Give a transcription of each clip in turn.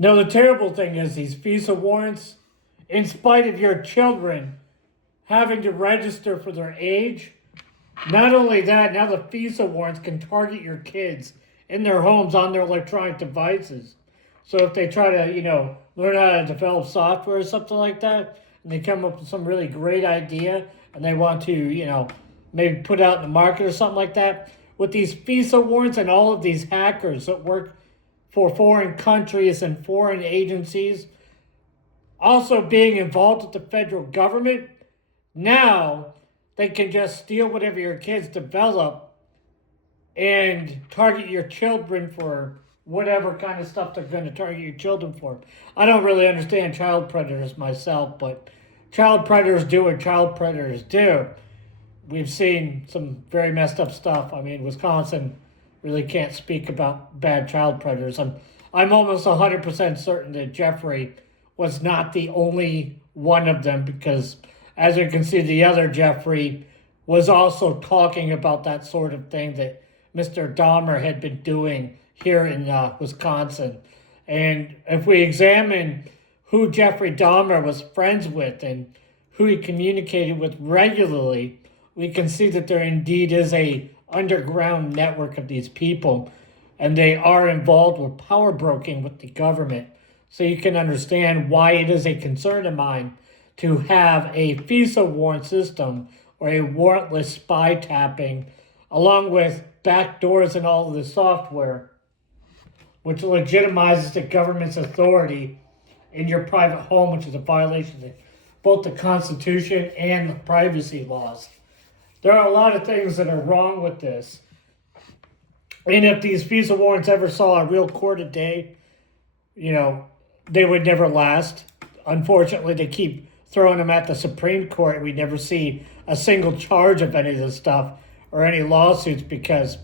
No, the terrible thing is these visa warrants, in spite of your children having to register for their age. Not only that, now the visa warrants can target your kids in their homes on their electronic devices. So if they try to, learn how to develop software or something like that, and they come up with some really great idea and they want to, maybe put out in the market or something like that, with these visa warrants and all of these hackers that work for foreign countries and foreign agencies, also being involved with the federal government, now they can just steal whatever your kids develop and target your children for whatever kind of stuff they're going to target your children for. I don't really understand child predators myself, but child predators do what child predators do. We've seen some very messed up stuff. I mean, Wisconsin really can't speak about bad child predators. I'm almost 100% certain that Jeffrey was not the only one of them, because as you can see, the other Jeffrey was also talking about that sort of thing that Mr. Dahmer had been doing here in Wisconsin. And if we examine who Jeffrey Dahmer was friends with and who he communicated with regularly, we can see that there indeed is a underground network of these people, and they are involved with power broking with the government. So you can understand why it is a concern of mine to have a visa warrant system or a warrantless spy tapping, along with backdoors and all of the software, which legitimizes the government's authority in your private home, which is a violation of both the Constitution and the privacy laws. There are a lot of things that are wrong with this. And if these visa warrants ever saw a real court of day, they would never last. Unfortunately, they keep throwing them at the Supreme Court. We never see a single charge of any of this stuff or any lawsuits, because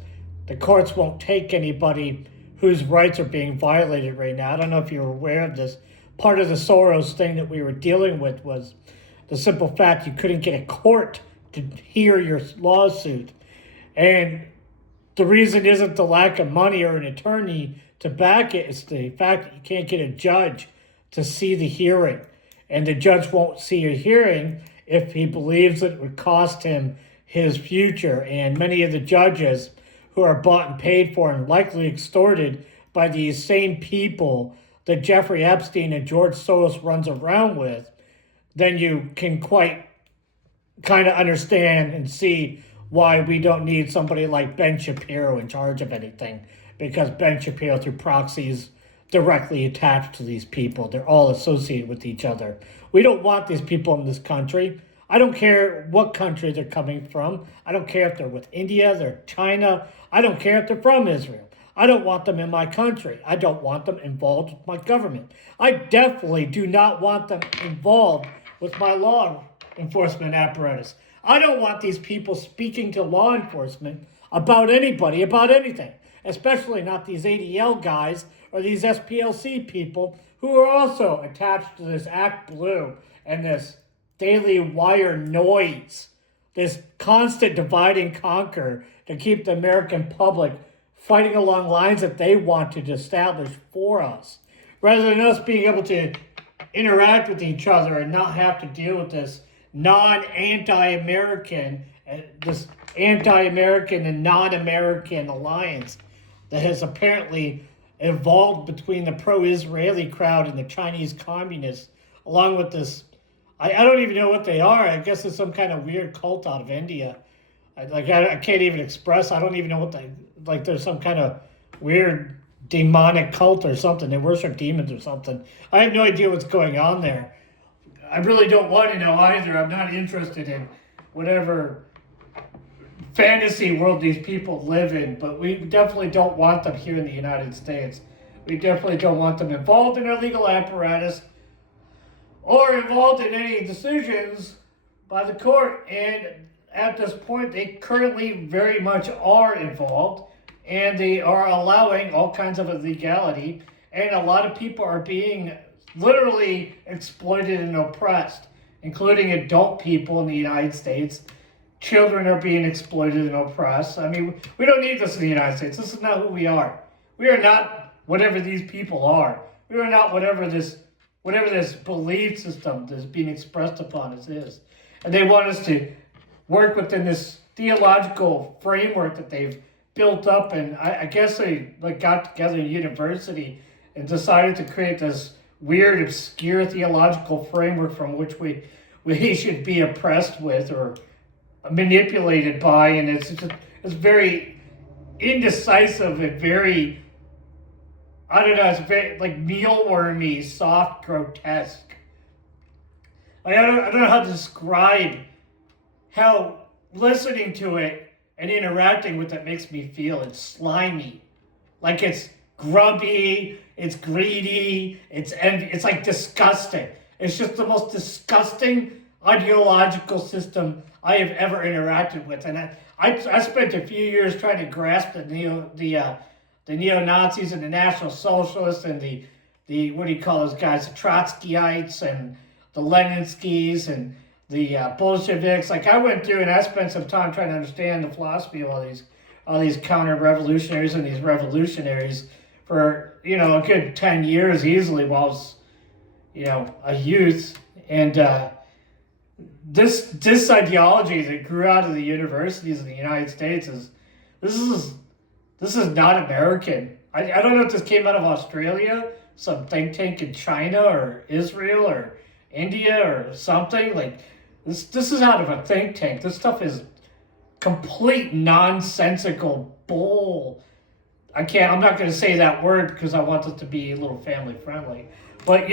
the courts won't take anybody whose rights are being violated right now. I don't know if you're aware of this. Part of the Soros thing that we were dealing with was the simple fact you couldn't get a court to hear your lawsuit. And the reason isn't the lack of money or an attorney to back it. It's the fact that you can't get a judge to see the hearing. And the judge won't see a hearing if he believes that it would cost him his future. And many of the judges who are bought and paid for and likely extorted by these same people that Jeffrey Epstein and George Soros runs around with, then you can quite kind of understand and see why we don't need somebody like Ben Shapiro in charge of anything, because Ben Shapiro, through proxies, directly attached to these people. They're all associated with each other. We don't want these people in this country. I don't care what country they're coming from. I don't care if they're with India, they're China. I don't care if they're from Israel. I don't want them in my country. I don't want them involved with my government. I definitely do not want them involved with my law enforcement apparatus. I don't want these people speaking to law enforcement about anybody, about anything, especially not these ADL guys or these SPLC people who are also attached to this Act Blue and this Daily Wire noise, this constant divide and conquer to keep the American public fighting along lines that they want to establish for us, rather than us being able to interact with each other and not have to deal with this anti-American and non-American alliance that has apparently evolved between the pro-Israeli crowd and the Chinese communists, along with this, I don't even know what they are. I guess it's some kind of weird cult out of India. I can't even express. I don't even know what there's some kind of weird demonic cult or something. They worship demons or something. I have no idea what's going on there. I really don't want to know either. I'm not interested in whatever fantasy world these people live in, but we definitely don't want them here in the United States. We definitely don't want them involved in our legal apparatus or involved in any decisions by the court. And at this point, they currently very much are involved, and they are allowing all kinds of illegality, and a lot of people are being literally exploited and oppressed, including adult people in the United States. Children are being exploited and oppressed. I mean, we don't need this in the United States. This is not who we are. We are not whatever these people are. figuring out whatever this belief system that's being expressed upon us is. And they want us to work within this theological framework that they've built up. And I guess they like got together in university and decided to create this weird, obscure theological framework from which we should be oppressed with or manipulated by. And it's very indecisive and very, I don't know, it's very like mealwormy, soft, grotesque. Like, I don't know how to describe how listening to it and interacting with it makes me feel. It's slimy. Like it's grubby, it's greedy, it's envy, it's like disgusting. It's just the most disgusting ideological system I have ever interacted with. And I spent a few years trying to grasp the neo-Nazis and the National Socialists and the what do you call those guys, the Trotskyites and the Leninskys and the Bolsheviks. Like I went through and I spent some time trying to understand the philosophy of all these counter-revolutionaries and these revolutionaries for, a good 10 years easily while I was, a youth. And this ideology that grew out of the universities in the United States this is not American. I don't know if this came out of Australia, some think tank in China or Israel or India or something. Like this is out of a think tank. This stuff is complete nonsensical bull. I'm not going to say that word because I want it to be a little family friendly. But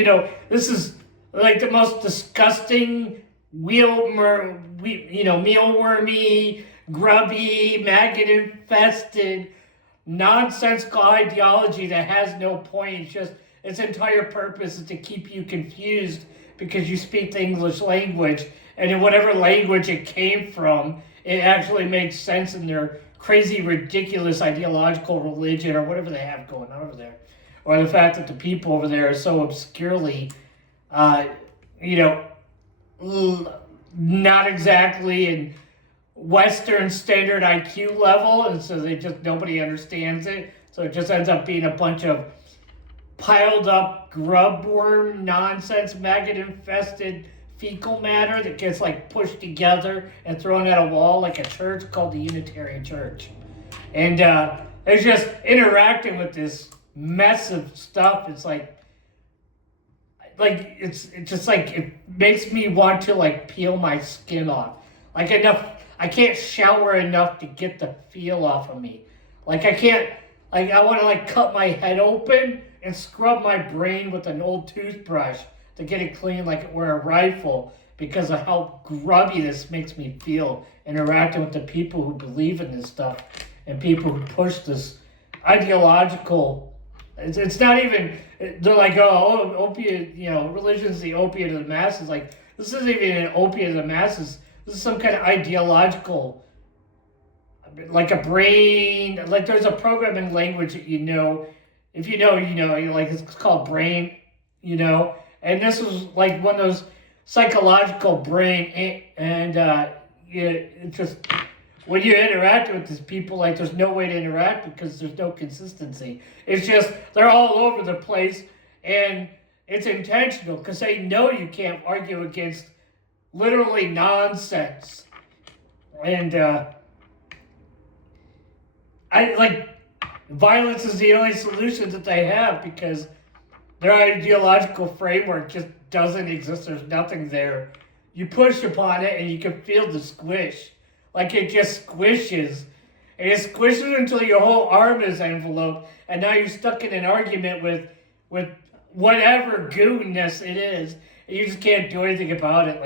this is like the most disgusting mealwormy, grubby, maggot infested, nonsensical ideology that has no point. It's just its entire purpose is to keep you confused because you speak the English language, and in whatever language it came from, it actually makes sense in their crazy, ridiculous ideological religion or whatever they have going on over there. Or the fact that the people over there are so obscurely, not exactly in Western standard IQ level, and so nobody understands it. So it just ends up being a bunch of piled up grubworm nonsense, maggot infested fecal matter that gets like pushed together and thrown at a wall like a church called the Unitarian Church. And it's just interacting with this mess of stuff. It's it's just like it makes me want to like peel my skin off. Like I can't shower enough to get the feel off of me. Like I want to like cut my head open and scrub my brain with an old toothbrush to get it clean like it were a rifle because of how grubby this makes me feel interacting with the people who believe in this stuff and people who push this ideological. It's not even, they're like, oh, opiate, religion's the opiate of the masses. Like, this isn't even an opiate of the masses. This is some kind of ideological, like a brain, like there's a programming language that if you know, like it's called brain, and this was like one of those psychological brain, and it just, when you interact with these people, like there's no way to interact because there's no consistency. It's just, they're all over the place, and it's intentional because they know you can't argue against literally nonsense. And violence is the only solution that they have because their ideological framework just doesn't exist. There's nothing there. You push upon it and you can feel the squish. Like it just squishes. And it squishes until your whole arm is enveloped. And now you're stuck in an argument with whatever goonness it is. And you just can't do anything about it.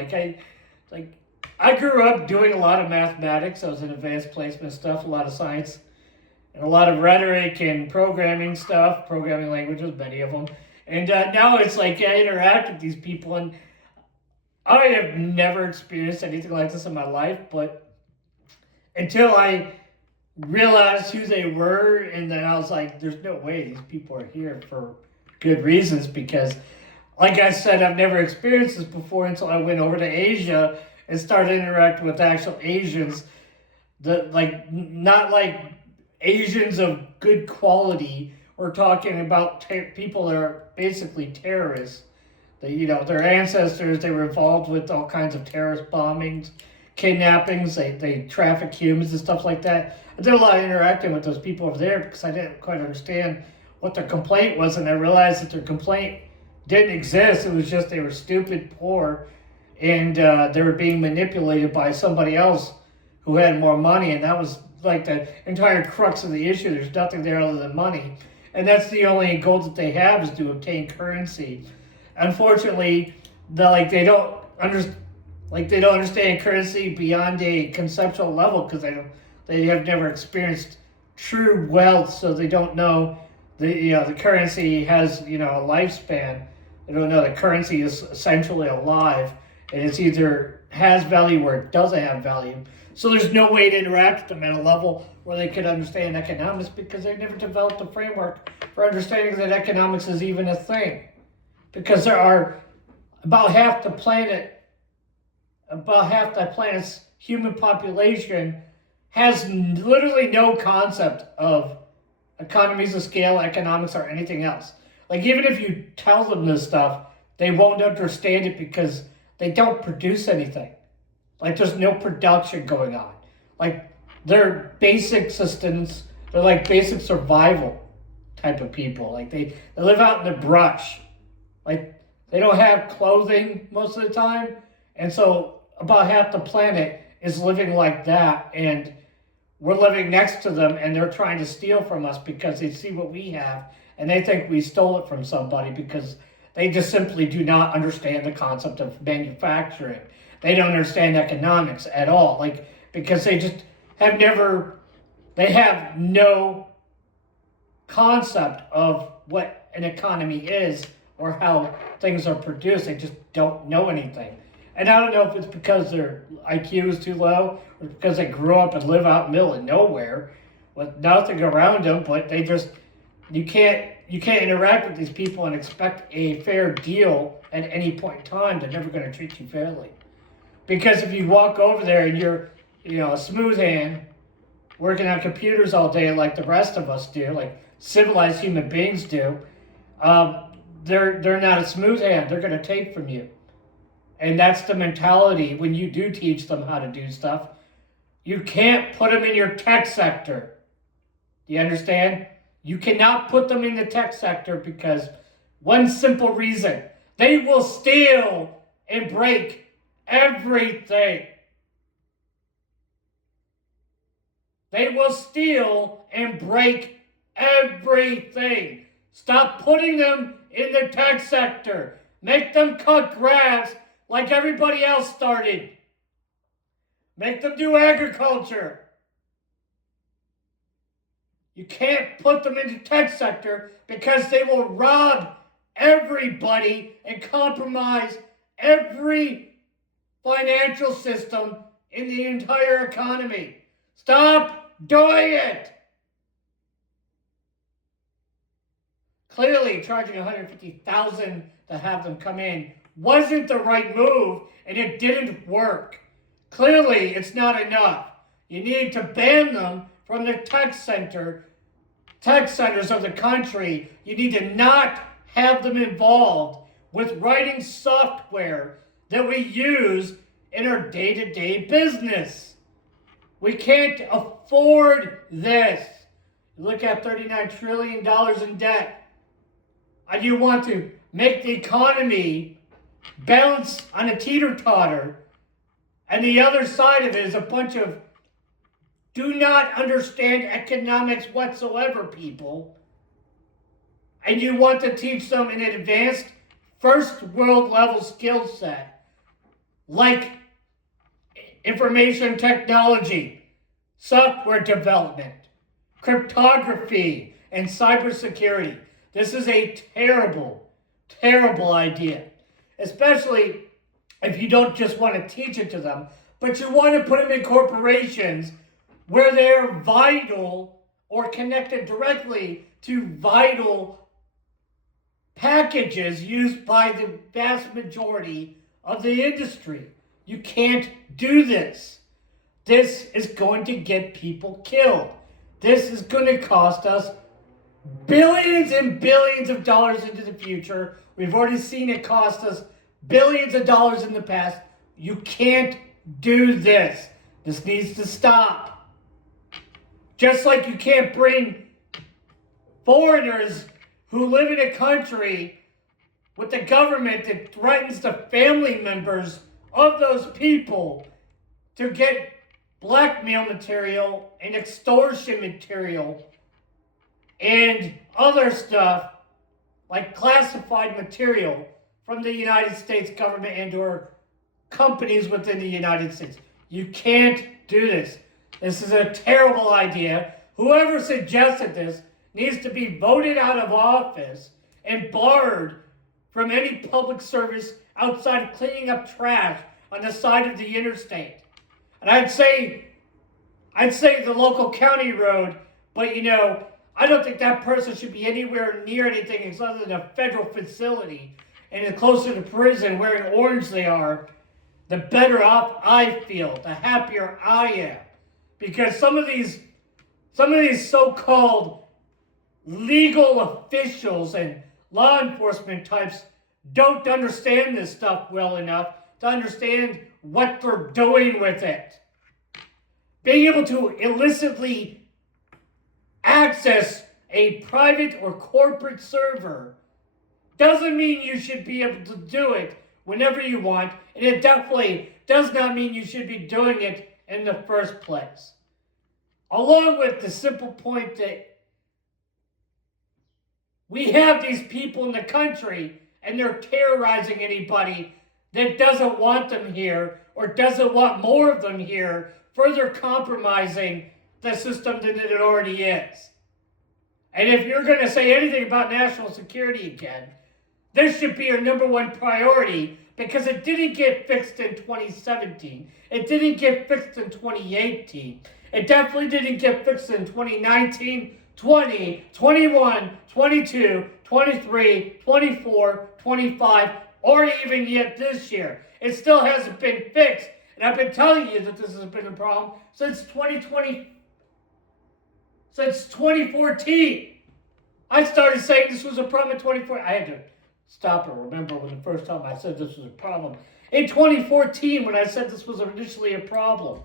I grew up doing a lot of mathematics. I was in advanced placement stuff, a lot of science, and a lot of rhetoric and programming stuff, programming languages, many of them. And now it's like I interact with these people, and I have never experienced anything like this in my life, but until I realized who they were, and then I was like, there's no way these people are here for good reasons, because like I said, I've never experienced this before until I went over to Asia and started interacting with actual Asians, not like Asians of good quality we're talking about people that are basically terrorists. They, their ancestors, they were involved with all kinds of terrorist bombings, kidnappings. They traffic humans and stuff like that. I did a lot of interacting with those people over there because I didn't quite understand what their complaint was, and I realized that their complaint didn't exist. It was just they were stupid, poor, and they were being manipulated by somebody else who had more money, and that was like the entire crux of the issue. There's nothing there other than money, and that's the only goal that they have, is to obtain currency. Unfortunately, they don't understand currency beyond a conceptual level because they have never experienced true wealth, so they don't know the currency has a lifespan. They don't know that currency is essentially alive, and it's either has value or it doesn't have value. So there's no way to interact with them at a level where they could understand economics because they never developed a framework for understanding that economics is even a thing. Because there are about half the planet's human population has literally no concept of economies of scale, economics, or anything else. Like, even if you tell them this stuff, they won't understand it because they don't produce anything. Like, there's no production going on. Like, they're basic sustenance, they're like basic survival type of people. Like, they live out in the brush. Like, they don't have clothing most of the time. And so about half the planet is living like that. And we're living next to them, and they're trying to steal from us because they see what we have. And they think we stole it from somebody because they just simply do not understand the concept of manufacturing. They don't understand economics at all. Like, because they just they have no concept of what an economy is or how things are produced. They just don't know anything. And I don't know if it's because their IQ is too low or because they grew up and live out in the middle of nowhere with nothing around them, but you can't interact with these people and expect a fair deal at any point in time. They're never going to treat you fairly. Because if you walk over there and you're, a smooth hand working on computers all day like the rest of us do, like civilized human beings do, they're not a smooth hand. They're going to take from you. And that's the mentality when you do teach them how to do stuff. You can't put them in your tech sector. Do you understand? You cannot put them in the tech sector because one simple reason: they will steal and break everything. They will steal and break everything. Stop putting them in the tech sector. Make them cut grass like everybody else started. Make them do agriculture. You can't put them in the tech sector because they will rob everybody and compromise every financial system in the entire economy. Stop doing it. Clearly, charging $150,000 to have them come in wasn't the right move, and it didn't work. Clearly, it's not enough. You need to ban them from the tech centers of the country. You need to not have them involved with writing software that we use in our day-to-day business. We can't afford this. Look at $39 trillion in debt. And you want to make the economy bounce on a teeter-totter, and the other side of it is a bunch of do not understand economics whatsoever people, and you want to teach them an advanced first world level skill set like information technology, software development, cryptography, and cybersecurity. This is a terrible, terrible idea, especially if you don't just want to teach it to them, but you want to put them in corporations where they're vital or connected directly to vital packages used by the vast majority of the industry. You can't do this. This is going to get people killed. This is going to cost us billions and billions of dollars into the future. We've already seen it cost us billions of dollars in the past. You can't do this. This needs to stop. Just like you can't bring foreigners who live in a country with a government that threatens the family members of those people to get blackmail material and extortion material and other stuff like classified material from the United States government and or companies within the United States. You can't do this. This is a terrible idea. Whoever suggested this needs to be voted out of office and barred from any public service outside of cleaning up trash on the side of the interstate. And I'd say the local county road, but I don't think that person should be anywhere near anything other than a federal facility. And the closer to prison, wearing orange they are, the better off I feel, the happier I am. Because some of these so-called legal officials and law enforcement types don't understand this stuff well enough to understand what they're doing with it. Being able to illicitly access a private or corporate server doesn't mean you should be able to do it whenever you want, and it definitely does not mean you should be doing it in the first place. Along with the simple point that we have these people in the country and they're terrorizing anybody that doesn't want them here or doesn't want more of them here, further compromising the system than it already is. And if you're going to say anything about national security again, this should be your number one priority because it didn't get fixed in 2017. It didn't get fixed in 2018. It definitely didn't get fixed in 2019, 20, 21, 22, 23, 24, 25, or even yet this year. It still hasn't been fixed. And I've been telling you that this has been a problem since 2014. I started saying this was a problem in 2014. I had to stop and remember when the first time I said this was a problem. In 2014, when I said this was initially a problem.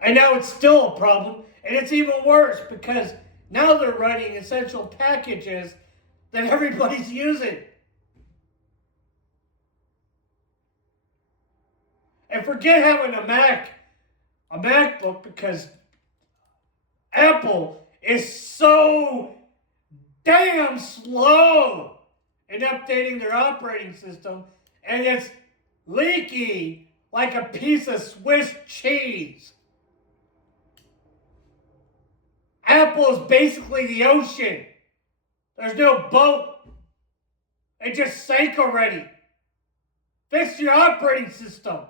And now it's still a problem, and it's even worse because now they're writing essential packages that everybody's using. And forget having a MacBook, because Apple is so damn slow in updating their operating system, and it's leaky like a piece of Swiss cheese. Apple is basically the ocean. There's no boat. It just sank already. Fix your operating system.